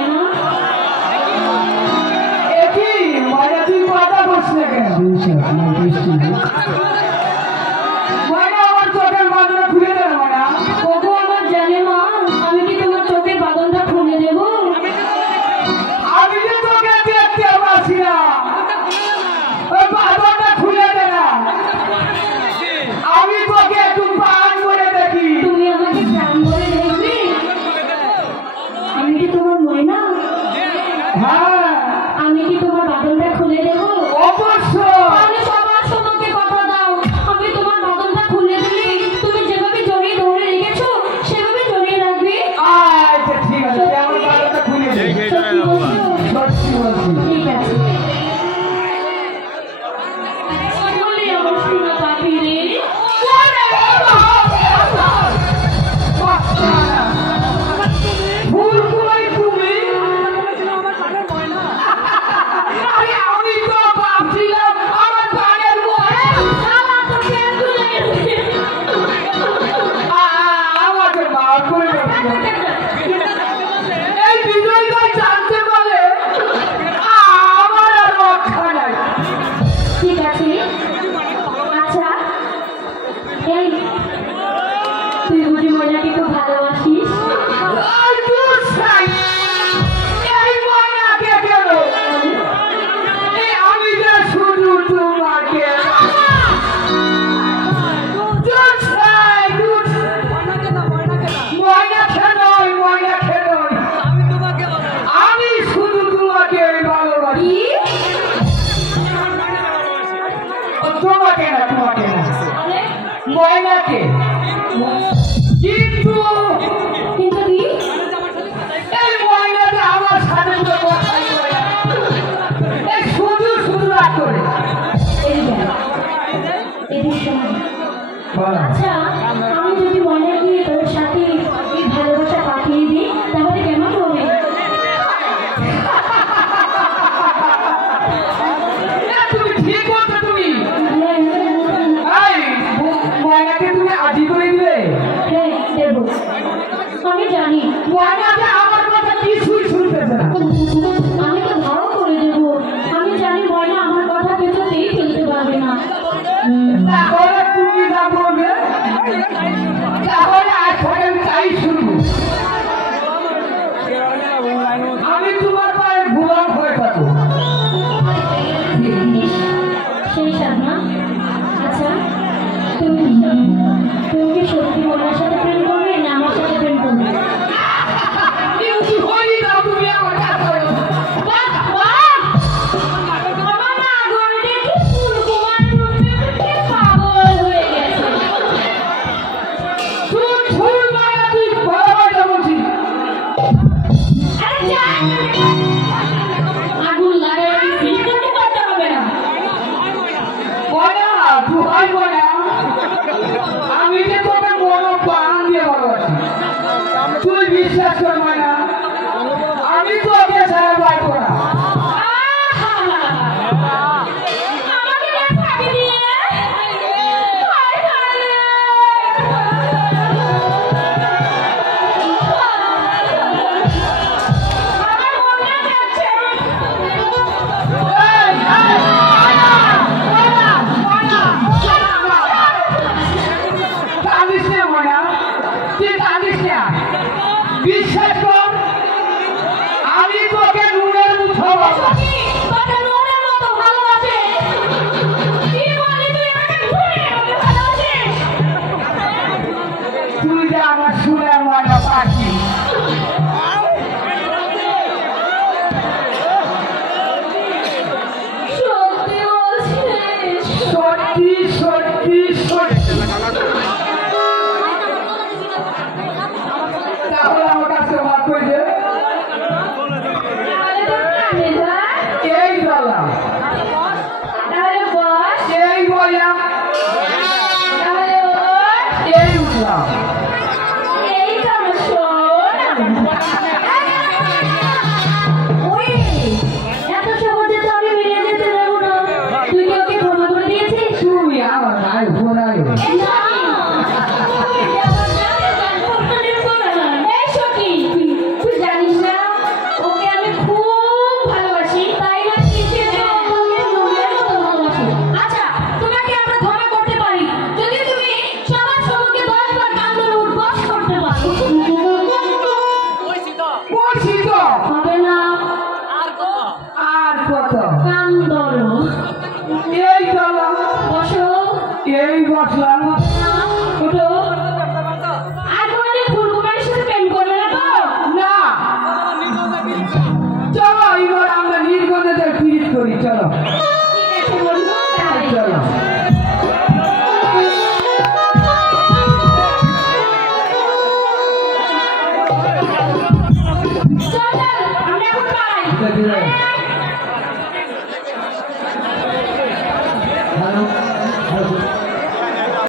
ময়না একই ময়না তুই কথা বলছিস না কেন ময়না আমার চোখের বাঁধনটা খুলে দে ময়না ওগো আমার জানে মা আমি কি তোমার চোখের বাঁধনটা খুলে দেবো আমি যে তোকে দেখতে পাচ্ছি না ওই বাঁধনটা খুলে দে না আমি তোকে একটু প্রাণ করে দেখি তুমি আমাকে প্রাণ করে দেখবে আমি কি তোমার ময়না হ্যাঁ আমি কি তোমার বাঁধনটা খুলে দেবো অবশ্যই আমি সবার তোমাকে কথা দাও আমি তোমার বাঁধনটা খুলে দিলে তুমি যেভাবে জড়িয়ে ধরে রেখেছো সেভাবে জড়িয়ে রাখবে আচ্ছা ঠিক আছে আমার বাঁধনটা খুলে দে সত্যি বলছো সত্যি বলছি ঠিক আছে বলি আমার সোনা পাখি রে ভুল করে তুমি আরে আমি তো ভাবছিলাম আমার কানের বয় আমাকে মাফ করে দেবে এই বিজয় ভাই জানতে পারে আমার আর রক্ষা নাই ঠিক আছে আচ্ছা এই তুই বুঝি ময়নাকে খুব ভালোবাসিস আর দূর সাই এই ময়নাকে গেল এই আমি যে শুধু তোমাকে দূর সাই দূর ময়না খেলোই আমি শুধু তোমাকে ভালোবাসি তোমাকে না ময়নাকে কিন্তু কিন্তু কি এই ময়নাকে আমার সাথে তো কথাই বলে না। এই শুধু রাগ করে এদিকে শোন আচ্ছা আমি যদি ময়নাকে তোর সাথে এই ভালোবাসা পাঠিয়ে দিই তাহলে কেমন হবে তুমি ঠিক বলছো তুমি এই ময়নাকে তুমি আদি করে দিলে হ্যাঁ দেবো আমি জানি ময়নাকে আমার কথা কিছুই শুনতেছে না আমি তো ভালো করে দেবো আমি জানি ময়না আমার কথা কিছুতেই ফেলতে পারবে না তাহলে তুমি যা বলবে তাহলে আজ থেকে আমি তাই শুনবো আমি তোমার পায়ে গোলাম হয়ে থাকবো সেই সাধনা আচ্ছা তুমি কি সত্যি ময়নার সাথে প্রেম করবে না আমার সাথে প্রেম করবে কিন্তু হই দাও তুমি আমার কাছে বাহ বাহ আমার না গড়ে দেখি ফুলকুমার রূপে কি পাগল হয়ে গেছে তুই ফুল মায়া তুই ভালোবাসা বলছি আরে যা